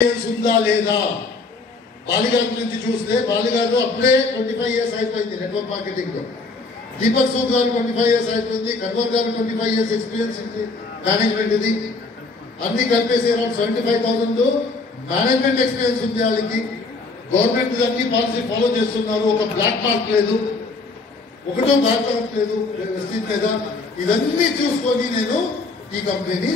ఉందా లేదా బాలిగారి గురించి చూస్తే బాలిగారు అప్పుడే 25 years అయిపోయింది నెట్వర్క్ మార్కెటింగ్ లో. దీపక్ సూద్ గారు 25 years అయిపోయింది. కన్వర్ గారు 25 years ఎక్స్పీరియన్స్ మేనేజ్మెంట్. ఇది అన్ని కలిపేసి అరౌండ్ 75,000 మేనేజ్మెంట్ ఎక్స్పీరియన్స్ ఉంది వాళ్ళకి. గవర్నమెంట్ అన్ని పాలసీ ఫాలో చేస్తున్నారు. ఒక బ్లాక్ మార్క్ లేదు, ఒకటో బ్లాక్ మార్క్ లేదు వెస్టిన్ మీద. ఇవన్నీ చూసుకొని నేను ఈ కంపెనీని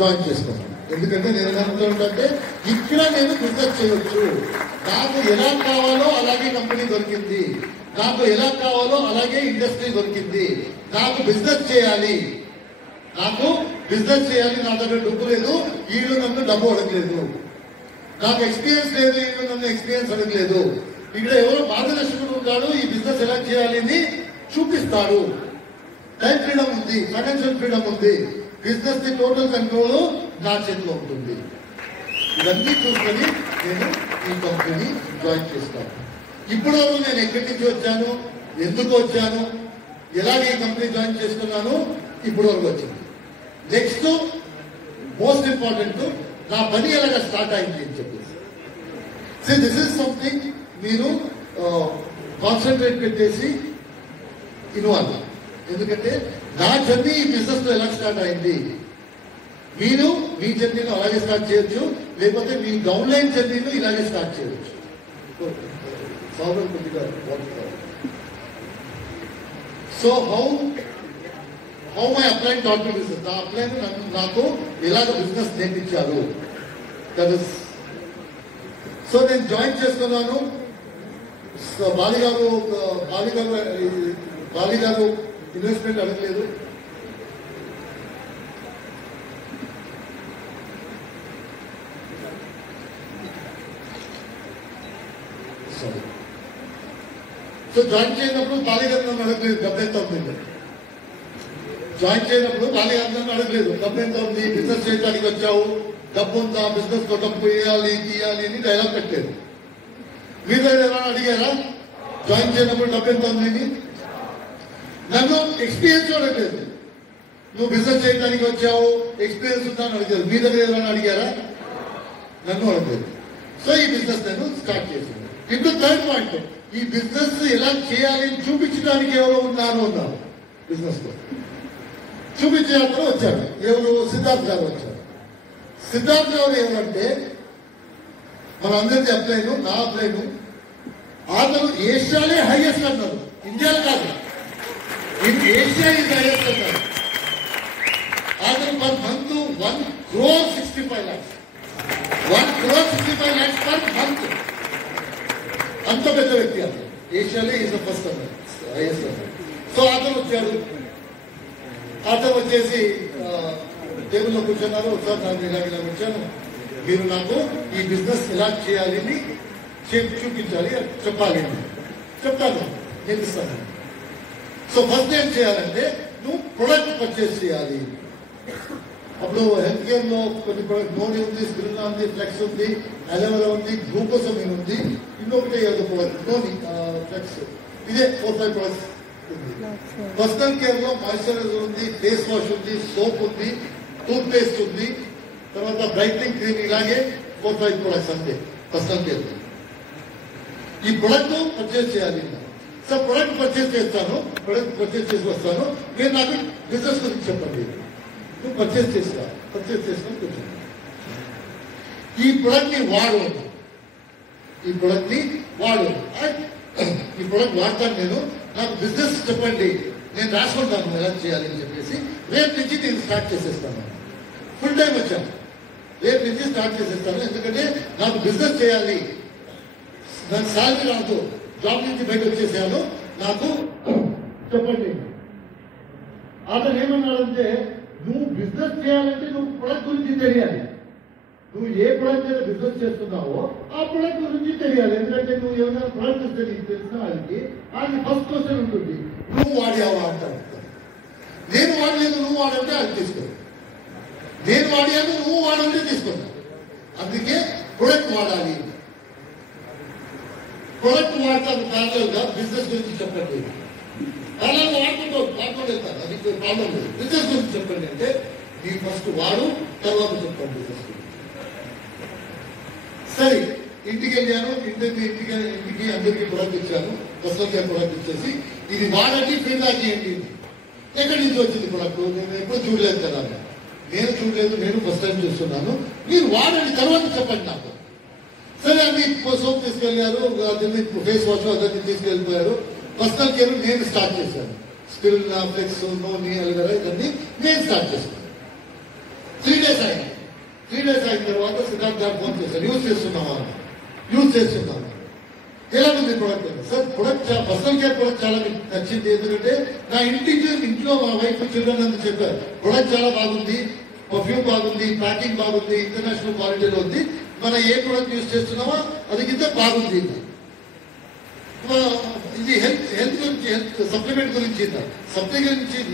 జాయిన్ చేసుకున్నాను. ఎందుకంటే నేను ఏమనుకుంటే ఇక్కడ నేను బిజినెస్ చేయొచ్చు. నాకు ఎలా కావాలో అలాగే కంపెనీ దొరికింది, నాకు ఎలా కావాలో అలాగే ఇండస్ట్రీ దొరికింది. నాకు బిజినెస్ చేయాలి, నా దగ్గర డబ్బు లేదు, వీళ్ళు నన్ను డబ్బు అడగలేదు. నాకు ఎక్స్పీరియన్స్ లేదు, వీళ్ళు నన్ను ఎక్స్పీరియన్స్ అడగలేదు. ఇక్కడ ఎవరో మార్గదర్శకుడు ఉంటాడు, ఈ బిజినెస్ ఎలా చేయాలి అని చూపిస్తాడు. టైం ఫ్రీడమ్ ఉంది, ఫైనాన్షియల్ ఫ్రీడమ్ ఉంది, బిజినెస్ ది టోటల్ కంట్రోల్ నా చేతిలో ఉంటుంది. ఇవన్నీ చూసుకొని నేను ఈ కంపెనీ జాయిన్ చేస్తాను. ఇప్పుడు నేను ఎక్కడి నుంచి వచ్చాను, ఎందుకు వచ్చాను, ఎలాగ ఈ కంపెనీ జాయిన్ చేసుకున్నాను, ఇప్పుడు వరకు వచ్చింది. నెక్స్ట్ మోస్ట్ ఇంపార్టెంట్, నా పని ఎలాగ స్టార్ట్ అయింది అని చెప్పేసి. సో దిస్ ఇస్ సంథింగ్ మీరు కాన్సన్ట్రేట్ పెట్టేసి ఇన్వాల్వ్. ఎందుకంటే నా జర్నీ ఈ బిజినెస్ లో ఎలా స్టార్ట్ అయింది, మీరు మీ జర్నీలో అలాగే స్టార్ట్ చేయొచ్చు, లేకపోతే మీ డౌన్ లైన్ జర్నీలో ఇలాగే స్టార్ట్ చేయొచ్చు. So how my upline taught to business, నా అప్లైన్ నాకు ఎలాగ బిజినెస్ నేర్పించారు. సో నేను జాయిన్ చేసుకున్నాను. బాలిగారు ఇన్వెస్ట్మెంట్ అడగలేదు. సో జాయిన్ చేయనప్పుడు బాలిగారు నన్ను అడగలేదు డబ్బు ఎంత ఉంది. జాయిన్ చేయనప్పుడు బాలిగారు నన్ను అడగలేదు డబ్బు ఎంత ఉంది, బిజినెస్ చేయడానికి వచ్చావు, డబ్బు ఉందా, బిజినెస్ లో డబ్బు వేయాలి తీయాలి అని డైలాగ్ పెట్టలేదు. మీరు ఏమైనా అడిగారా జాయిన్ చేయనప్పుడు డబ్బు ఎంత ఉంది? నన్ను ఎక్స్పీరియన్స్ అడగలేదు. నువ్వు బిజినెస్ చేయడానికి వచ్చావు, ఎక్స్పీరియన్స్ ఉందా అని అడిగారు. మీ దగ్గర ఏమైనా అడిగారా? నన్ను అడగలేదు. సో ఈ బిజినెస్ నేను స్టార్ట్ చేశాను. ఇప్పుడు థర్డ్ పాయింట్, ఈ బిజినెస్ ఎలా చేయాలి చూపించడానికి ఎవరు ఉన్నారు అన్నారు. బిజినెస్ లో చూపించేటప్పుడు వచ్చాడు. ఎవరు? సిద్ధార్థ్ గారు వచ్చారు. సిద్ధార్థ్ గారు ఎవరంటే మన అందరికీ అప్లైను, నా అప్లైను. అతను ఏషియాలే హైయెస్ట్ అన్నారు, ఇండియాలో కాదు, ఇన్ ఏషియా ఇస్ హైయెస్ట్ అన్నారు. అతను per month 1,65 lakhs 1,65 lakhs per month. అంత పెద్ద వ్యక్తి అతను. ఏషియాలో ఈజ్ ద ఫస్ట్ అన్నారు, హైయెస్ట్ అన్నారు. సో అతను వచ్చాడు. అతను వచ్చేసి టేబుల్లో కూర్చున్నారు. సార్ నాకు ఇలా వచ్చాను, మీరు నాకు ఈ బిజినెస్ ఎలా చేయాలి అని చూపించాలి, చెప్పాలి. చెప్తాను, నేర్పిస్తాను. సో ఫస్ట్ ఏం చేయాలంటే నువ్వు ప్రొడక్ట్ పర్చేస్ చేయాలి. అప్పుడు హెల్త్ కేర్ లో కొన్ని ప్రొడక్ట్ నోడి ఉంది, స్పిరుల్లా ఉంది, ఫ్లెక్స్ ఉంది, అలోవెరా ఉంది, గ్లూకోసమిన్ ఉంది, ఇంకొకటి ఏదో ప్రొడక్ట్ నోని ఫ్లెక్స్. ఇదే 4-5 ప్రొడక్ట్స్ ఉంది. పర్సనల్ కేర్ లో మాయిశ్చరైజర్ ఉంది, ఫేస్ వాష్ ఉంది, సోప్ ఉంది, టూత్ పేస్ట్ ఉంది, తర్వాత బ్రైట్నింగ్ క్రీమ్, ఇలాగే 4-5 ప్రొడక్ట్స్ అంతే పర్సనల్ కేర్. ఈ ప్రొడక్ట్ పర్చేస్ చేయాలి. సో ప్రొడక్ట్ పర్చేస్ చేస్తాను, ప్రొడక్ట్ పర్చేస్ చేసి వస్తాను. మీరు నాకు బిజినెస్ గురించి చెప్పండి. నువ్వు పర్చేస్ చేసుకొని కూర్చోండి. ఈ ప్రొడక్ట్ ని వాడు, ఈ ప్రొడక్ట్ వాడతాను నేను. నాకు బిజినెస్ చెప్పండి, నేను రాసుకుంటాను ఎలా చేయాలి అని చెప్పేసి. రేపు నుంచి నేను స్టార్ట్ చేసేస్తాను. ఫుల్ టైం వచ్చాను, రేపు నుంచి స్టార్ట్ చేసేస్తాను. ఎందుకంటే నాకు బిజినెస్ చేయాలి, నాకు శాలరీ రాదు, జాబ్ నుంచి బయట వచ్చేసాను, నాకు చెప్పండి. అతను ఏమన్నాడంటే నువ్వు బిజినెస్ చేయాలంటే నువ్వు ప్రొడక్ట్ గురించి తెలియాలి. నువ్వు ఏ ప్రొడక్ట్ అయితే బిజినెస్ చేస్తున్నావో ఆ ప్రొడక్ట్ గురించి తెలియాలి. ఎందుకంటే నువ్వు ఏమైనా ప్రొడక్ట్ వస్తే నీకు తెలిసిన వాళ్ళకి ఫస్ట్ క్వశ్చన్ ఉంటుంది, నువ్వు వాడావా అంటారు. నేను వాడలేదు, నువ్వు వాడంటే అది తీసుకో. నేను వాడాను, నువ్వు వాడంటే తీసుకున్నా. అందుకే ప్రొడక్ట్ వాడాలి. ప్రొడక్ట్ వాడతాను ప్యారలల్గా బిజినెస్ గురించి చెప్పండి. అలా వాడుకుంటూ వెళ్తాను, అది ప్రాబ్లం లేదు. బిజినెస్ గురించి చెప్పండి అంటే నీ ఫస్ట్ వాడు, తర్వాత చెప్పండి బిజినెస్ గురించి. సరే ఇంటికి వెళ్ళాను, ఇంటికి అందరికీ ప్రొడక్ట్ ఇచ్చాను, కస్టమర్ కేర్ ప్రొడక్ట్ ఇచ్చేసి ఇది వాడండి ఫీడ్బ్యాక్ ఇవ్వండి. ఎక్కడి నుంచి వచ్చింది ప్రొడక్ట్, నేను ఎప్పుడు చూడలేదు కదా, నేను చూడలేదు, నేను ఫస్ట్ టైం చూస్తున్నాను, మీరు వాడండి తర్వాత చెప్పండి నాకు. సరే అన్ని సోప్ తీసుకెళ్లారు, అతన్ని ఫేస్ వాష్ అతన్ని తీసుకెళ్ళిపోయారు. పర్సనల్ కేర్ నేను స్టార్ట్ చేశాను, స్పిరులినా, ఫ్లెక్స్, నోని, అల్వెరా ఇవన్నీ నేను స్టార్ట్ చేశాను. 3 days అయింది. 3 days అయిన తర్వాత సిద్ధార్థ్ గారు ఫోన్ చేశారు, యూజ్ చేస్తున్నాను, ఎలా ఉంది product? Sir product personal care product చాలా నచ్చింది, ఎందుకంటే నా ఇంట్లో మా వైఫ్ చిల్డ్రన్ అని చెప్పారు ప్రొడక్ట్ చాలా బాగుంది, పర్ఫ్యూమ్ బాగుంది, ప్యాకింగ్ బాగుంది, ఇంటర్నేషనల్ క్వాలిటీలో ఉంది, మనం ఏ ప్రొడక్ట్ యూజ్ చేస్తున్నామో అది కింద బాగుంది. ఇది హెల్త్ గురించి, హెల్త్ సప్లిమెంట్ గురించి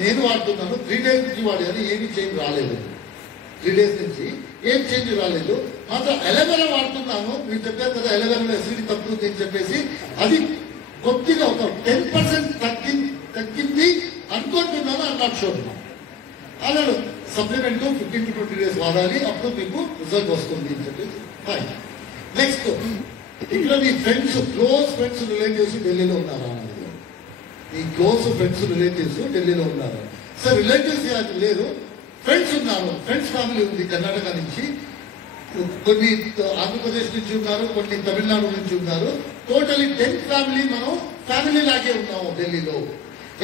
నేను వాడుతున్నాను. 3 days నుంచి వాడాను, ఏమి చేంజ్ రాలేదు. 3 days నుంచి ఏం చేంజ్ రాలేదు. మాత్రం ఎలవెరా వాడుతున్నాను, మీరు చెప్పారు కదా ఎలవెరా ఎసిడిటీ తగ్గుతుంది అని చెప్పేసి, అది కొద్దిగా ఒక 10% తగ్గింది అనుకుంటున్నాను, అన్నాడు షూర్. అన్నాడు సప్లిమెంట్ 15 to 20 days వాడాలి, అప్పుడు మీకు రిజల్ట్ వస్తుంది అని చెప్పేసి. ఫైన్. నెక్స్ట్, ఇక్కడ మీ ఫ్రెండ్స్, క్లోజ్ ఫ్రెండ్స్, రిలేటివ్స్ ఢిల్లీలో ఉన్నారా? మీ క్లోజ్ ఫ్రెండ్స్, రిలేటివ్స్ ఢిల్లీలో ఉన్నారా? సార్ రిలేటివ్స్ లేరు, ఫ్రెండ్స్ ఉన్నారు. ఫ్రెండ్స్ ఫ్యామిలీ ఉంది కర్ణాటక నుంచి, కొన్ని ఆంధ్రప్రదేశ్ నుంచి ఉన్నారు, కొన్ని తమిళనాడు నుంచి ఉన్నారు. టోటలీ 10 ఫ్యామిలీ, మనం ఫ్యామిలీ లాగే ఉన్నాము ఢిల్లీలో.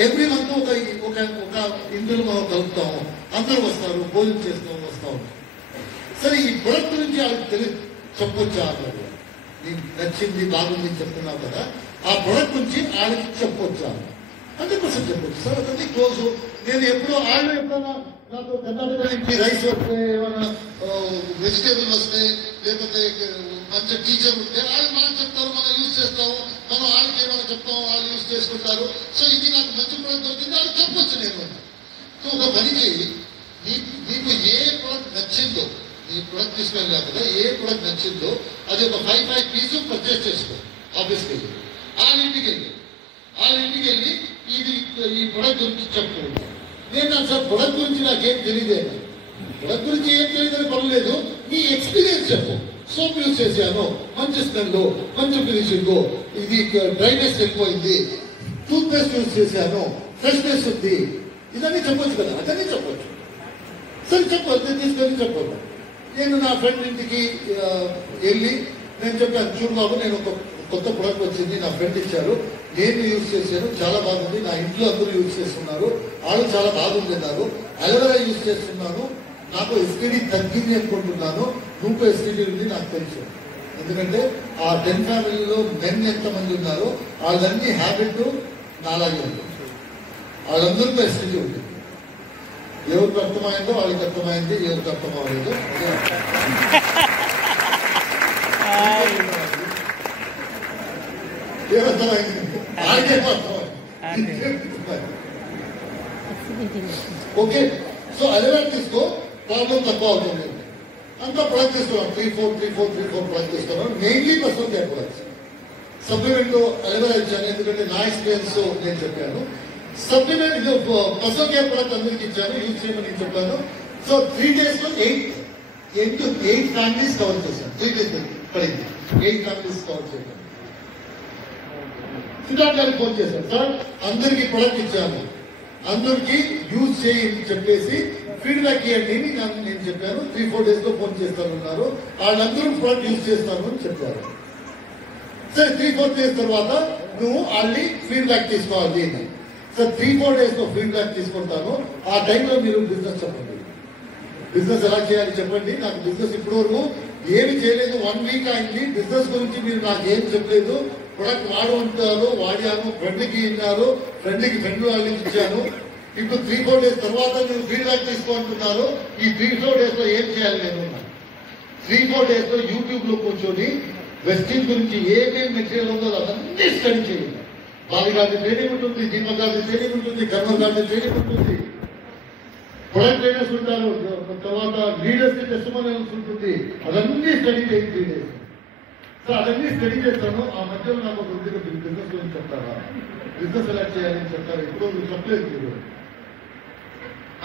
ఎవ్రీ మంత్ ఒక ఇందులో మనం కలుపుతాము, అందరూ వస్తారు, భోజనం చేస్తాము, వస్తాము. సరే ఈ ప్రొడక్ట్ గురించి వాళ్ళకి చెప్పొచ్చా? నీకు నచ్చింది, బాగుంది చెప్తున్నావు కదా, ఆ ప్రొడక్ట్ గురించి వాళ్ళకి చెప్పొచ్చా? 100% చెప్పొచ్చు సార్. అతన్ని క్లోజ్. నేను ఎప్పుడో ఎప్పుడైనా నాకు కర్ణాటక నుంచి రైస్ వస్తే, ఏమైనా వెజిటేబుల్ వస్తే, లేకపోతే మంచి టీచర్ ఉంటే వాళ్ళు మనకు చెప్తారు, మనం యూజ్ చేస్తాము, మనం వాళ్ళకి ఏమైనా చెప్తాము, వాళ్ళు యూజ్ చేసుకుంటారు. సో ఇది నాకు మంచి ప్రొడక్ట్ దొరికింది, వాళ్ళకి చెప్పొచ్చు నేను. సో ఒక పని చేయి, నీకు ఏ ప్రొడక్ట్ నచ్చిందో, నీ ప్రొడక్ట్ తీసుకెళ్ళా కదా, ఏ ప్రొడక్ట్ నచ్చిందో అది ఒక 5 pieces పర్చేస్ చేసుకో. ఆఫీస్కి వెళ్ళి వాళ్ళ ఇంటికి వెళ్ళి ఈ ప్రొడక్ట్ గురించి చెప్పుకుంటాను. నేను సార్ ప్రొడక్ట్ గురించి నాకేం తెలియదేనా, ప్రొడక్ట్ గురించి ఏం తెలియదని పర్లేదు, నీ ఎక్స్పీరియన్స్ చెప్పు. సోప్ యూజ్ చేశాను, మంచి స్మెల్, మంచి ఫినిషింగ్, ఇది డ్రైనెస్ వెళ్ళిపోయింది, టూత్ పేస్ట్ యూజ్ చేశాను, ఫ్రెష్నెస్ ఉంది, ఇదన్నీ చెప్పొచ్చు కదా, అదన్నీ చెప్పొచ్చు. సరే చెప్పొద్దు, తీసుకొని చెప్పొద్దు. నేను నా ఫ్రెండ్ ఇంటికి వెళ్ళి నేను చెప్పాను, చూడు బాబు, నేను ఒక కొత్త ప్రొడక్ట్ వచ్చింది, నా ఫ్రెండ్ ఇచ్చారు, నేను యూజ్ చేశాను, చాలా బాగుంది, నా ఇంట్లో అందరూ యూజ్ చేస్తున్నారు, వాళ్ళు చాలా బాగుంది అన్నారు, అలోవెరా యూజ్ చేస్తున్నాను, నాకు ఎస్టీడీ తగ్గింది అనుకుంటున్నాను, నువ్వు ఎస్టీడీ ఉంది నాకు తెలుసు, ఎందుకంటే ఆ 10 ఫ్యామిలీలో మెన్ ఎంతమంది ఉన్నారో వాళ్ళన్నీ హ్యాబిట్ నాలాగే ఉంది, వాళ్ళందరికీ ఎస్టీడీ ఉంది. ఎవరికి అర్థమైందో వాళ్ళకి అర్థమైంది, ఎవరికి అర్థం అవ్వలేదు ఏమర్థమైంది, వాళ్ళకేమో అర్థమైంది. ఓకే, సో అలవేరా తీసుకో, ప్రాబ్లం తక్కువ అవుతుంది. అంతా ప్రొడక్ట్ తీసుకున్నాం, 3-4 ప్రొడక్ట్ తీసుకున్నాం, mainly personal care products. Supplement aloe vera ఇచ్చాను, ఎందుకంటే నా ఎక్స్పీరియన్స్ నేను చెప్పాను. సప్లిమెంట్ ఇది పర్సనల్ కేర్ ప్రొడక్ట్ అందరికి ఇచ్చాను, యూజ్ చేయమని చెప్పాను. సో 3 days లో 8 ఫ్యామిలీస్ కవర్ చేశాను. 3 days పడింది, 8 ఫ్యామిలీస్ కవర్ చేశాను. సిద్ధార్థ్ గారికి ఫోన్ చేశాను, సార్ అందరికి ప్రొడక్ట్ ఇచ్చాను, అందరికి యూజ్ చేయని చెప్పేసి ఫీడ్బ్యాక్ ఇవ్వండి నేను చెప్పాను. 3-4 days లో ఫోన్ చేస్తానన్నారు, వాళ్ళందరూ ప్రొడక్ట్ యూజ్ చేస్తాను అని చెప్పారు. సరే 3-4 days తర్వాత నువ్వు వాళ్ళని ఫీడ్బ్యాక్ తీసుకోవాలి. సార్ 3-4 days లో ఫీడ్బ్యాక్ తీసుకుంటాను, ఆ టైంలో మీరు బిజినెస్ చెప్పండి, బిజినెస్ ఎలా చేయాలి చెప్పండి. నాకు బిజినెస్ ఇప్పటి వరకు ఏమి చేయలేదు, 1 week అయింది, బిజినెస్ గురించి మీరు నాకు ఏం చెప్పలేదు. ప్రొడక్ట్ వాడుంటారు, వాడాను, ఫ్రెండ్కి ఇన్నారు, ఫ్రెండ్కి ఫ్రెండ్ వాళ్ళకి ఇచ్చాను. ఇప్పుడు 3-4 days తర్వాత మీరు ఫీడ్బ్యాక్ తీసుకుంటున్నారు. ఈ 3-4 days లో ఏం చేయాలి? నేను 3-4 days లో యూట్యూబ్ లో కూర్చొని వెస్టిన్ గురించి ఏమేమి మెటీరియల్ ఉందో అదన్నీ స్టడీ చేయండి. బాలి గారి ట్రైనింగ్ ఉంటుంది, దీపక్ గారి ట్రైనింగ్ ఉంటుంది, కర్మల్ గారి ట్రైనింగ్ ఉంటుంది, ప్రొడక్ట్ ట్రైనర్స్ ఉంటారు, తర్వాత లీడర్స్ కి టెస్టిమోనియల్స్ ఉంటుంది, అదన్నీ స్టడీ చేయండి 3 days. సో అదన్నీ స్టడీ చేస్తాను. ఆ మధ్యలో నాకు ఒక బిజినెస్ గురించి చెప్తారా, బిజినెస్ ఎలా చేయాలని చెప్తారు, ఇప్పుడు చెప్పలేదు మీరు.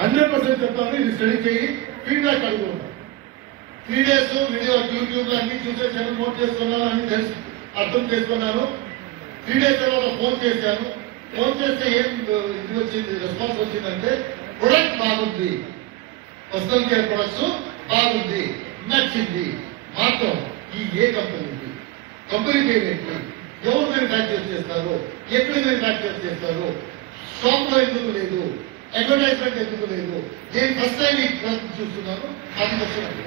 100% చెప్తాను, ఇది స్టడీ చేయి, ఫీడ్బ్యాక్ అడుగుతాను. 3 days వీడియో యూట్యూబ్ లో అన్ని చూసేసాను, నోట్ చేసుకున్నాను, అన్ని తెలుసు అర్థం చేసుకున్నాను. 3 days తర్వాత ఫోన్ చేశాను. ఫోన్ చేస్తే ఏం ఇది వచ్చింది, రెస్పాన్స్ వచ్చిందంటే ప్రొడక్ట్ బాగుంది, పర్సనల్ కేర్ ప్రొడక్ట్స్ బాగుంది, నచ్చింది. మాత్రం ఈ ఏ కంపెనీకి, కంపెనీ పేరు ఏంటి, ఎవరు మ్యానుఫ్యాక్చర్ చేస్తారు, ఎక్కడ మ్యానుఫ్యాక్చర్ చేస్తారు, షాప్ లో ఎందుకు లేదు, అడ్వర్టైజ్మెంట్ ఎందుకు లేదు, నేను ఫస్ట్ టైం ఈ ప్రొడక్ట్ చూస్తున్నాను. 10 క్వశ్చన్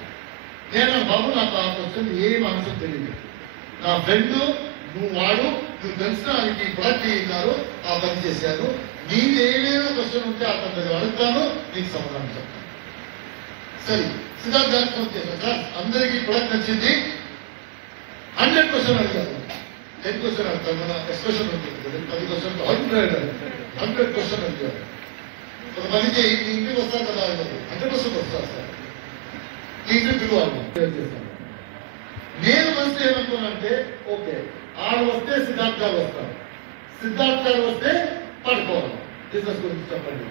నేను బాబు నాకు ఆ క్వశ్చన్ ఏం ఆన్సర్ తెలియదు. నా ఫ్రెండ్ నువ్వు వాడు, నువ్వు తెలిసిన ఆయనకి ప్రొడక్ట్ ఇన్నారు, ఆ పని చేశాను. నీకు ఏదైనా క్వశ్చన్ ఉంటే అతని దగ్గర అడుగుతాను, నీకు సమాధానం చెప్తాను. సరే, సిద్ధార్థ్ గారికి ఫోన్ చేశాను. సార్ అందరికీ ప్రొడక్ట్ నచ్చింది, 100% అడిగాను. 10 క్వశ్చన్ అడుగుతాను, మన ఎక్స్ప్రెషన్ ఉంటుంది, 10 క్వశ్చన్ 100% అడిగాను. ఒక పనికి నీ ఇంటికి వస్తాను కదా, 100% వస్తాను సార్, నీ ఇంటికి పిలువాలి. నేను మనసు ఏమనుకున్నానంటే, ఓకే ఆడు వస్తే సిద్ధార్థ్ గారు వస్తారు, సిద్ధార్థ్ గారు వస్తే పడుకోవాలి, బిజినెస్ గురించి చెప్పండి,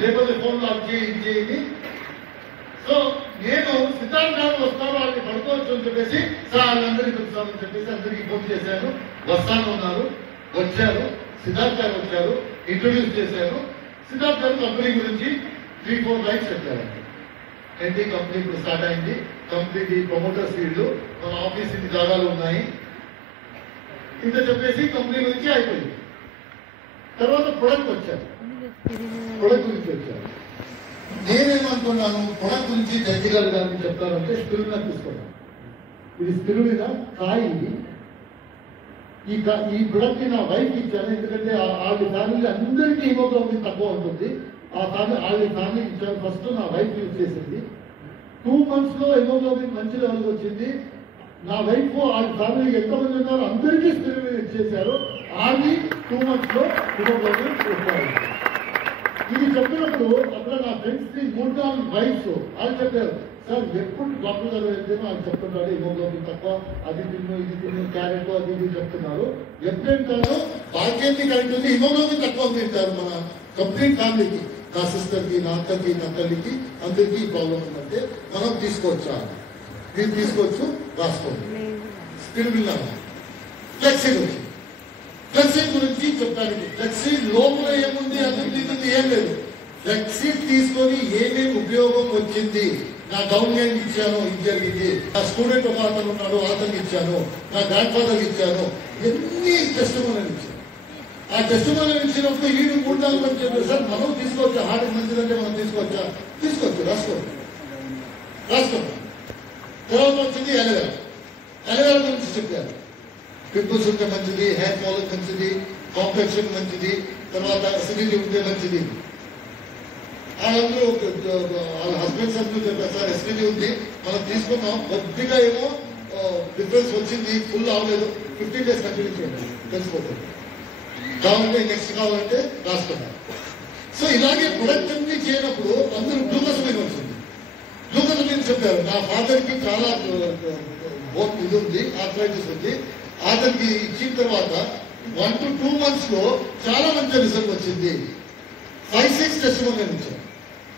లేకపోతే ఫోన్ లో ఇది చేయండి. సో నేను సిద్ధార్థ్ గారు వస్తారు, వాళ్ళని పడుకోవచ్చు అని చెప్పేసి సార్ వాళ్ళందరికీ పిలుస్తామని చెప్పేసి అందరికీ ఫోన్ చేశాను. వస్తాను ఉన్నారు, వచ్చారు. సిద్ధార్థ్ గారు వచ్చారు, ఇంట్రొడ్యూస్ చేశాను. సిద్ధార్థ్ గారు కంపెనీ గురించి 3-4 లైన్స్ చెప్పారండి. ఏంటి కంపెనీ ఇప్పుడు స్టార్ట్ అయింది, కంపెనీకి ప్రమోటర్స్ ఫీల్డ్, మన ఆఫీస్ ఇన్ని జాగాలు ఉన్నాయి, ఇంత చెప్పేసి కంపెనీ గురించి అయిపోయింది. తర్వాత ప్రొడక్ట్ వచ్చారు, ప్రొడక్ట్ గురించి వచ్చారు. నేనేమనుకున్నాను, ప్రొడక్ట్ గురించి జడ్జిగారు గారిని చెప్తారంటే స్పిరులినా తీసుకున్నాను. ఇది స్పిరులినా కాయి. ఈ ప్రొడక్ట్ ని నా వైఫ్ ఇచ్చాను, ఎందుకంటే వాళ్ళ ఫ్యామిలీ అందరికీ హిమోగ్లోబిన్ తక్కువ ఉంటుంది. వాళ్ళ ఫ్యామిలీకి ఇచ్చాను. ఫస్ట్ నా వైఫ్ యూజ్ చేసింది. 2 months లో హిమోగ్లోబిన్ మంచి లెవెల్కి వచ్చింది. నా వైఫ్ వాళ్ళ ఫ్యామిలీ ఎంతమంది ఉన్నారో అందరికీ స్పిరులినా ఇచ్చేశారు. ఆర్మీ 2 months లో హిమోగ్లోబిన్ ఎక్కువ. ఇది చెప్పినప్పుడు అక్కడ నా ఫ్రెండ్స్ 3-4 వైఫ్స్ వాళ్ళు చెప్పారు, సార్ ఎప్పుడు డాక్టర్ గారు వెళ్తేనో వాళ్ళు చెప్తున్నారు హిమోగ్లోబిన్ తక్కువ, అది తిన్ను ఇది తిన్ను, క్యారెట్ అది ఇది చెప్తున్నారు. ఎప్పుడేంటారో భాగ్యాన్ని కరెక్ట్ ఉంది, హిమోగ్లోబిన్ తక్కువ తింటారు. మన కంప్లీట్ ఫ్యామిలీకి, నా సిస్టర్కి, నా అక్కకి, నా తల్లికి అందరికీ ఈ ప్రాబ్లం ఉందంటే మనం తీసుకోవచ్చా, మీరు తీసుకోవచ్చు, రాసుకోండి. స్పిరులినా ఫ్లెక్సీడ్ వచ్చింది. ఫ్లెక్సీడ్ గురించి చెప్పడానికి, ఫ్లెక్సీడ్ లోపల ఏముంది, అందుతుంది ఏం లేదు. ఫ్లెక్సీడ్ తీసుకొని ఏమేమి ఉపయోగం వచ్చింది, నా డౌన్ లైన్ ఇచ్చాను, ఇది జరిగింది. నా స్టూడెంట్ ఒక అతను ఉన్నాడు, అతనికి ఇచ్చాను. నా గ్రాండ్ ఫాదర్ ఇచ్చాను. ఎన్ని టెస్టిమోనియల్ ఇచ్చాను. ఆ టెస్టిమోనియల్ ఇచ్చినప్పుడు వీడు 3-4 మంది చెప్పారు, సార్ మనం తీసుకోవచ్చా, హార్ట్ మంచిదంటే మనం తీసుకోవచ్చా, తీసుకోవచ్చు, రాసుకోండి. తర్వాత వచ్చింది ఎలవేరా. ఎలవేరా గురించి చెప్పారు. పింపుల్స్ ఉంటే మంచిది, హెయిర్ ఫాల్ మంచిది, కాంప్లెక్షన్ మంచిది, తర్వాత అసిడిటీ ఉంటే మంచిది. వాళ్ళందరూ వాళ్ళ హస్బెండ్స్ అందరూ చెప్పారు, సార్ అసిడిటీ ఉంది, మనం తీసుకున్నాం, కొద్దిగా ఏమో డిఫరెన్స్ వచ్చింది, ఫుల్ అవ్వలేదు, 15 days కంటిన్యూ చేయండి, తెలిసిపోతుంది. కావాలంటే నెక్స్ట్ కావాలంటే రాసుకున్నాం. సో ఇలాగే ప్రొడక్ట్ అన్ని చేయనప్పుడు అందరూ గ్లూకోసమైన్ వచ్చింది. గ్లూకోసమైన్ చెప్పారు. నా ఫాదర్కి చాలా ఇది ఉంది, ఆర్థరైటిస్ ఉంది. అతనికి ఇచ్చిన తర్వాత 1 to 2 months లో చాలా మంచి రిజల్ట్ వచ్చింది. 5-6 టెస్టిమోనియల్ ఇచ్చారు.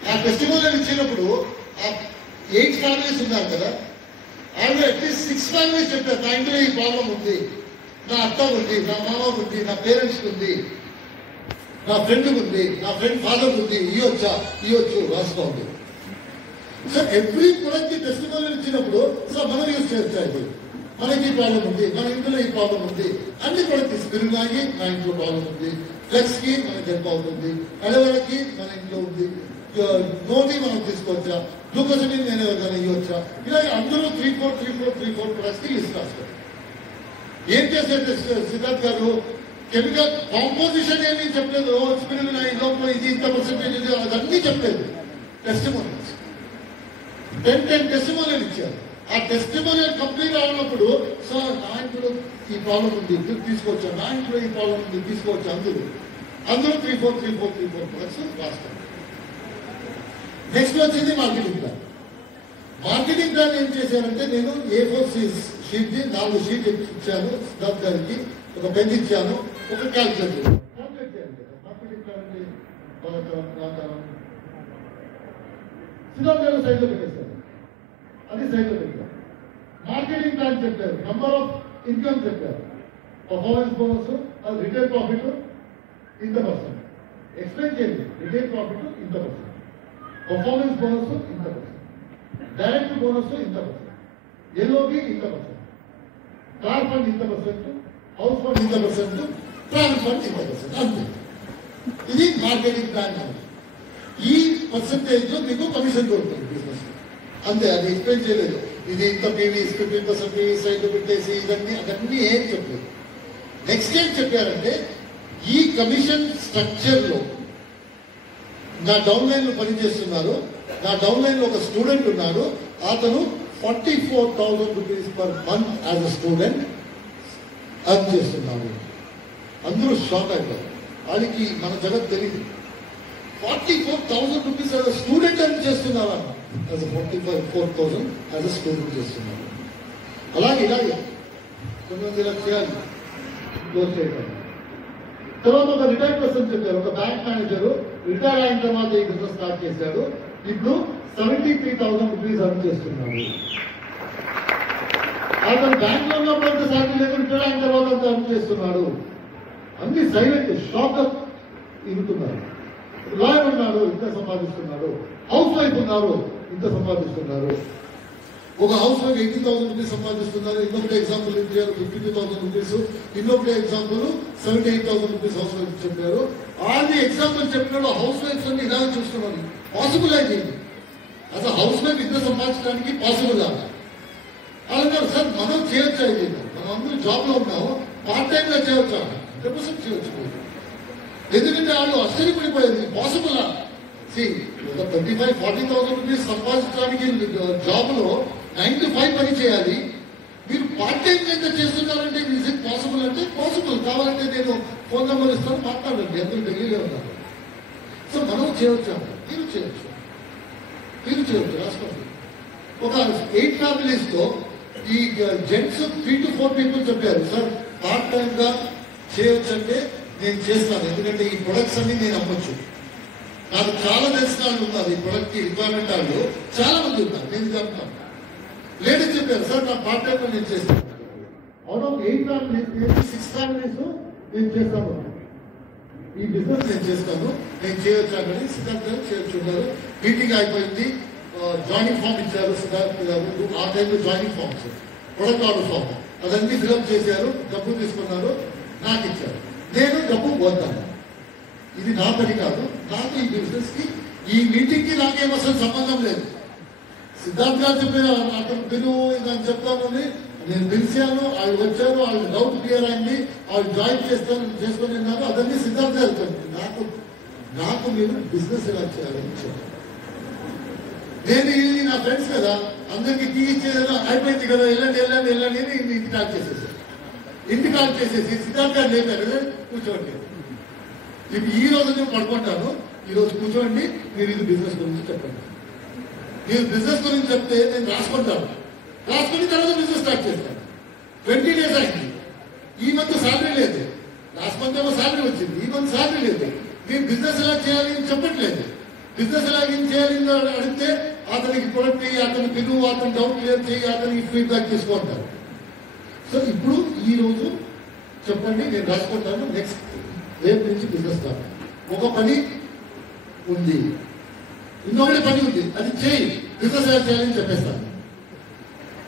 ఆ టెస్టిమోనియల్ ఇచ్చినప్పుడు 8 ఫ్యామిలీస్ ఉన్నారు కదా, ఆవిడ అట్లీస్ట్ 6 ఫ్యామిలీస్ చెప్పారు, నా ఇంట్లో ఈ ప్రాబ్లం ఉంది, నా అత్త ఉంది, నా మామ ఉంది, నా పేరెంట్స్ ఉంది, నా ఫ్రెండ్ ఉంది, నా ఫ్రెండ్ ఫాదర్ ఉంది, ఇవ్వచ్చు, రాసుకోండి. సో ఎవ్రీ ప్రొడక్ట్ కి టెస్టిమోనియల్ ఇచ్చినప్పుడు సార్ మనం యూజ్ చేయొచ్చు, మనకి ఈ ప్రాబ్లం ఉంది, మన ఇంట్లో ఈ ప్రాబ్లం ఉంది, అన్ని ప్రొడక్ట్ స్పిరులినాకి నా ఇంట్లో ప్రాబ్లం ఉంది, ఫ్లెక్స్ కి మనకి హెల్ప్ అవుతుంది, ఎలవేరాకి మన ఇంట్లో ఉంది, నోటి మనం తీసుకోవచ్చా, గ్లూకోసమిన్ నేను ఎవరికైనా ఇవ్వచ్చా, ఇలా అందరూ 3-4 ప్రొడక్ట్స్ కి లిస్ట్ రాస్తారు. ఏం చేశారు సిద్ధార్థ్ గారు, కెమికల్ కాంపోజిషన్ ఏమీ చెప్పలేదు, స్పిరులినా లోపల ఇది ఇంత పర్సెంటేజ్ ఇది అదన్నీ చెప్పలేదు. టెస్టిమోనియల్స్ 10 టెస్టిమోనియల్ ఇచ్చారు. ఆ టెస్టిమోనియల్ కంప్లీట్ అయినప్పుడు సార్ నా ఇంట్లో ఈ ప్రాబ్లం ఉంది, తీసుకోవచ్చా, నా ఇంట్లో ఈ ప్రాబ్లం ఉంది, తీసుకోవచ్చా, అందరూ 3-4 ప్రొడక్ట్స్ రాస్తారు. నెక్స్ట్ వచ్చింది మార్కెటింగ్ ప్లాన్. మార్కెటింగ్ ప్లాన్ ఏం చేశారంటే, నేను A4 షీట్ 4 షీట్ ఇచ్చాను సిద్ధార్థ్ గారికి, ఒక పెన్ ఇచ్చాను, ఒక క్యాల్కులేటర్. మార్కెటింగ్ ప్లాన్ సిద్ధార్థ్ గారు సైడ్ లో పెట్టేశారు. అది సైడ్లో పెట్టారు. మార్కెటింగ్ ప్లాన్ చెప్పారు, నంబర్ ఆఫ్ ఇన్కమ్ చెప్పారు, పర్ఫార్మెన్స్ బోనస్, అది రిటైల్ ప్రాఫిట్ ఇంత పర్సెంట్ ఎక్స్ప్లెయిన్ చేయండి. రిటైల్ ప్రాఫిట్ ఇంత పర్సెంట్, పర్ఫార్మెన్స్ బోనస్ ఇంత పర్సెంట్, డైరెక్ట్ బోనస్ ఇంత పర్సెంట్, ఎల్ఓబి ఇంత పర్సెంట్, కార్ ఫండ్ ఇంత పర్సెంట్, హౌస్ ఫండ్ ఇంత పర్సెంట్, ట్రావెల్ ఫండ్ ఇంత పర్సెంట్, అంతే. ఇది మార్కెటింగ్ ప్లాన్. ఈ పర్సెంటేజ్ లో మీకు కమిషన్ దొరుకుతుంది బిజినెస్, అంతే. అది ఎక్స్ప్లెయిన్ చేయలేదు. ఇది ఇంత పీవీ 15% పీవీ సైడ్ పెట్టేసి అదన్నీ ఏం చెప్పలేదు. నెక్స్ట్ ఏం చెప్పారంటే, ఈ కమిషన్ స్ట్రక్చర్ లో నా డౌన్ లైన్ లో పనిచేస్తున్నారు. నా డౌన్ లైన్ లో ఒక స్టూడెంట్ ఉన్నాడు. అతను 44,000 rupees per month as a student earn చేస్తున్నాడు. అందరూ షాక్ అయిపోయారు. వాళ్ళకి మన జగత్ తెలియదు. 44,000 rupees as a student earn చేస్తున్నారా? As a 44,000 as a student చేస్తున్నారు. అలాగే ఇలాగే 9 లక్షలు చేయాలి క్లోజ్ చేయడం. తర్వాత ఒక రిటైర్డ్ పర్సన్ చెప్పారు, ఒక బ్యాంక్ మేనేజర్ రిటైర్ అయిన తర్వాత ఈ బిజినెస్ స్టార్ట్ చేశాడు. ఇప్పుడు 73,000 రూపీస్ అర్న్ చేస్తున్నాడు. అతను బ్యాంక్ లో ఉన్నప్పుడు శాలరీ లేదు, రిటైర్ అయిన తర్వాత అంత అర్న్ చేస్తున్నాడు. అన్ని సైలెంట్ షాక్ ఇరుతున్నారు. లాయర్ ఉన్నాడు, ఇంత సంపాదిస్తున్నాడు. హౌస్ వైఫ్ ఉన్నారు, ఇంత సంపాదిస్తున్నారు. ఒక హౌస్ వైఫ్ 80,000 రూపీస్ సంపాదిస్తున్నారు. ఇంకొకటి ఎగ్జాంపుల్ ఇచ్చారు 52,000 రూపీస్. ఇంకొకటి ఎగ్జాంపుల్ 78,000 రూపీస్ హౌస్ వైఫ్ చెప్పారు. ఆల్రెడీ ఎగ్జాంపుల్ చెప్పినాడు. హౌస్ వైఫ్స్ అన్ని ఇలాగే చూస్తున్నారు. పాసిబుల్ అయితే అసలు హౌస్ వైఫ్ ఇంత సంపాదించడానికి పాసిబుల్ కాదు. అలాగే సార్ మనం చేయొచ్చా? ఇది మనం అందరూ జాబ్ లో ఉన్నాము, పార్ట్ టైం గా చేయొచ్చా? 100% చేయొచ్చు. ఎందుకంటే వాళ్ళు ఆశ్చర్యపడిపోయింది. పాసిబుల్ 35-40,000 రూపీస్ సంపాదించడానికి జాబ్ లో 9 to 5 పని చేయాలి. మీరు పార్ట్ టైం ఎంత చేస్తున్నారంటే ఇస్ ఇట్ పాసిబుల్ అంటే పాసిబుల్. కావాలంటే నేను ఫోన్ నెంబర్ ఇస్తాను, మాట్లాడండి. అందరూ ఢిల్లీలో ఉన్నారు. సో మనం చేయొచ్చు, మీరు చేయొచ్చు, రాసుకోండి. ఒక 8 ఫ్యామిలీస్ తో ఈ జెంట్స్ 3 to 4 పీపుల్ చెప్పారు, సార్ పార్ట్ టైం గా చేయొచ్చు అంటే నేను చేస్తాను. ఎందుకంటే ఈ ప్రొడక్ట్స్ అన్ని నేను అమ్మొచ్చు. నాకు చాలా తెలిసిన వాళ్ళు ఉన్నారు. ఈ ప్రొడక్ట్ కి రిక్వైర్మెంట్ వాళ్ళు చాలా మంది ఉన్నారు. నేను చెప్తాను. లేడీస్ చెప్పారు, సార్ నా పార్ట్ టైం లో నేను చేస్తాను. అవుట్ ఆఫ్ 8 ఫ్యామిలీస్ 6 ఫ్యామిలీస్ నేను చేస్తాను. ఈ బిజినెస్ నేను చేస్తాను, నేను చేయొచ్చా అని సిద్ధార్థ్ గారు చేయొచ్చున్నారు. మీటింగ్ అయిపోయింది. జాయినింగ్ ఫామ్ ఇచ్చారు సిద్ధార్థ్ గారు. ఆ టైంలో joining forms, product order form అదన్నీ ఫిల్అప్ చేశారు. డబ్బు తీసుకున్నారు, నాకు ఇచ్చారు. నేను డబ్బు పోతాను. ఇది నా పని కాదు. నాకు ఈ బిజినెస్ కి, ఈ మీటింగ్ కి నాకేం అసలు సంబంధం లేదు. సిద్ధార్థ్ గారు చెప్పిన అతను పిలువు నాకు చెప్తానని నేను పిలిచాను. వాళ్ళు వచ్చారు, వాళ్ళు డౌట్ క్లియర్ అయింది, వాళ్ళు జాయిన్ చేసుకొని ఉన్నారు. అదన్నీ సిద్ధార్థ్ గారు చెప్పండి. నాకు మీరు బిజినెస్ ఎలా చేయాలని చెప్పారు. నేను ఇది నా ఫ్రెండ్స్ కదా, అందరికి టీ ఇచ్చేదా అయిపోయింది కదా, వెళ్ళండి ఇంటికి కాల్ చేసేసారు. ఇంటికి కాల్ చేసేసి సిద్ధార్థ్ గారు లేపారు, కూర్చోండి ఇప్పుడు ఈ రోజు నేను పడుకుంటాను, ఈ రోజు కూర్చోండి, మీరు ఇది బిజినెస్ గురించి చెప్పండి. మీరు బిజినెస్ గురించి చెప్తే నేను రాసుకుంటాను. రాసుకుని తర్వాత బిజినెస్ స్టార్ట్ చేస్తాను. 20 days అయింది. ఈ మంత్ శాలరీ లేదు. లాస్ట్ మంత్ ఏమో శాలరీ వచ్చింది, ఈ మంత్ శాలరీ లేదు. మీరు బిజినెస్ ఎలా చేయాలి అని చెప్పట్లేదు. బిజినెస్ ఎలా చేయాలి అడిగితే అతనికి ప్రొడక్ట్ చేయి, అతని పిలువు, అతని డౌట్ క్లియర్ చేయి, అతనికి ఫీడ్బ్యాక్ తీసుకుంటారు. సో ఇప్పుడు ఈ రోజు చెప్పండి, నేను రాసుకుంటాను. నెక్స్ట్ రేపు నుంచి బిజినెస్ స్టార్ట్. ఒక పని ఉంది, ఇంకొకటి పని ఉంది, అది చేయి. బిజినెస్ ఎలా చేయాలని చెప్పేస్తాను.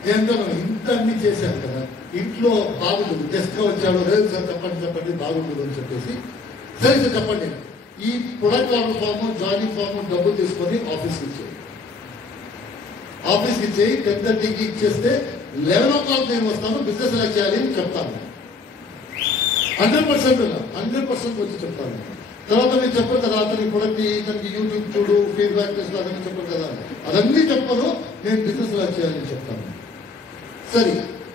నేను ఇంత అన్ని చేశాను కదా, ఇంట్లో బాగుండదు. గెస్ట్ గా వచ్చాడు, లేదు సార్ చెప్పండి బాగుండదు అని చెప్పేసి, సరే సార్ చెప్పండి. ఈ product order form, joining form డబ్బులు తీసుకొని ఆఫీస్కి ఇచ్చేయి. 10:30కి ఇచ్చేస్తే 11 o'clock నేను వస్తాను. బిజినెస్ ఎలా చేయాలి అని చెప్తాను. 100% వచ్చి చెప్తాను. తర్వాత నేను చెప్పను కదా, అతని ప్రొడక్ట్ ఇతనికి యూట్యూబ్ చూడు, ఫీడ్బ్యాక్ చేస్తూ అతన్ని చెప్పను కదా, అదన్నీ చెప్పను. నేను బిజినెస్ ఎలా చేయాలని చెప్తాను. సరే,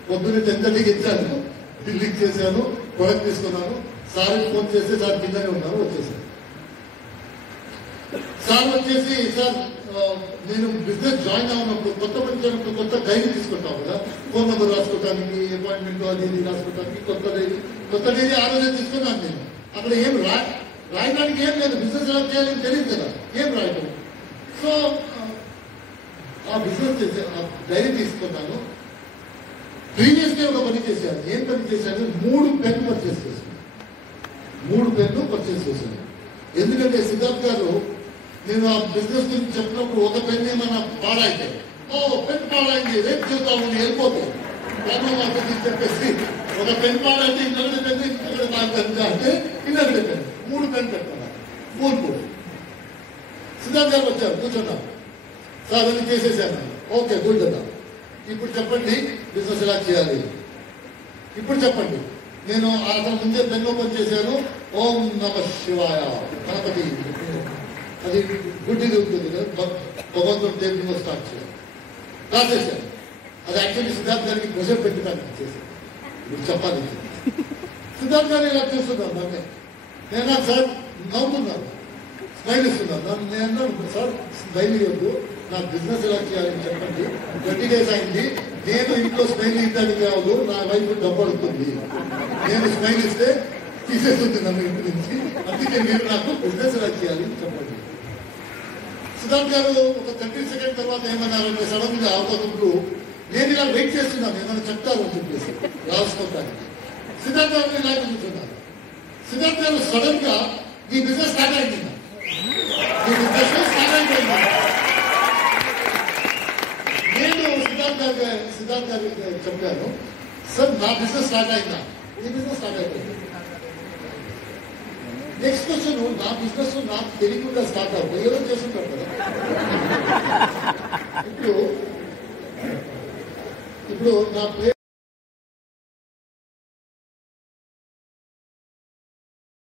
పొద్దున్నే 10:30కి ఇచ్చాను, బిల్లింగ్ చేశాను, ప్రొడక్ట్ తీసుకున్నాను. సార్కి ఫోన్ చేస్తే సార్ కిందనే ఉన్నారు, వచ్చేసాను. సార్ వచ్చేసి, సార్ నేను బిజినెస్ జాయిన్ అవునప్పుడు కొత్త పని చేసినప్పుడు కొత్త డైరీ తీసుకుంటాం కదా, ఫోన్ నెంబర్ రాసుకోవడానికి, అపాయింట్మెంట్ అది ఇది రాసుకోవడానికి కొత్త డైరీ ఆ రోజే తీసుకున్నాను. నేను అక్కడ ఏం రాయడానికి ఏం లేదు. బిజినెస్ ఎలా చేయాలని తెలియదు కదా, ఏం రాయటం. సో ఆ బిజినెస్ చేసే డైరీ తీసుకున్నాను. ప్రీవియస్ డే ఒక పని చేశాను. ఏం పని చేశాను? 3 పెన్ను పర్చేస్ చేశాను. 3 పెన్ను పర్చేస్ చేశాను. ఎందుకంటే సిద్ధార్థ్ గారు నేను ఆ బిజినెస్ గురించి చెప్పినప్పుడు ఒక పెన్ ఏమైనా పాడైతే, పెన్ పాడైంది రేపు చూద్దాము వెళ్ళిపోతాయి చెప్పేసి, ఒక పెన్ పాడైతే ఇంకొకటి పెన్ ఇంకొకటి పెన్ అంటే ఇంకొకటి పెన్ 3 పెన్ పెట్టాను. 3 సిద్ధార్థ్ గారు వచ్చారు, కూర్చున్నారు. సార్ అది చేసేసాను. ఓకే గుడ్ అన్నా. ఇప్పుడు చెప్పండి బిజినెస్ ఎలా చేయాలి. ఇప్పుడు చెప్పండి. నేను అతను ముందే పెన్ ఓపెన్ చేశాను. ఓం నమ శివాయ గణపతి, అది గుడ్డిది ఉంటుంది కదా, భగవంతుడు దేవుడిని స్టార్ట్ చేయాలి. రాసేసాను. అది యాక్చువల్లీ సిద్ధార్థ్ గారికి ప్రెషర్ పెట్టడానికి చేశాను. ఇప్పుడు చెప్పాలి. సిద్ధార్థ్ గారు ఇలా చూస్తున్నాను నన్నే. నేను సార్ నవ్వుతున్నాను, స్మైల్ ఇస్తున్నాను. నేను సార్ స్మైల్ ఇవ్వద్దు, నా బిజినెస్ ఎలా చేయాలని చెప్పండి. 20 days అయింది, నేను ఇంట్లో స్మైల్ ఇవ్వడానికి కాదు, నా వైఫ్ డబ్బు అడుగుతుంది. నేను స్మైల్ ఇస్తే తీసేస్తుంది నన్ను ఇంటి నుంచి. అందుకే మీరు నాకు బిజినెస్ ఎలా చేయాలి చెప్పండి. సిద్ధార్థ్ గారు ఒక 30 seconds తర్వాత ఏమన్నారంటే సడన్ గా అవుతున్నప్పుడు నేను ఇలా వెయిట్ చేస్తున్నాను, ఏమైనా చెప్తారు అని చెప్పేసి రాసుకోవడానికి. సిద్ధార్థ్ గారు ఇలా కూర్చున్నారు. సిద్ధార్థ్ గారు సడన్ గా ఈ బిజినెస్ స్టార్ట్ అయింది, ఈ బిజినెస్ స్టార్ట్ అయిపోయింది. నేను సిద్ధార్థ్ గారు చెప్పాను, సార్ నా బిజినెస్ స్టార్ట్ అయిందా? ఈ బిజినెస్ స్టార్ట్ అయిపోయింది. నెక్స్ట్ క్వశ్చన్, నా బిజినెస్ నాకు తెలియకుండా స్టార్ట్ అవుతుంది, ఏదో చేస్తుంటారు కదా. ఇప్పుడు నా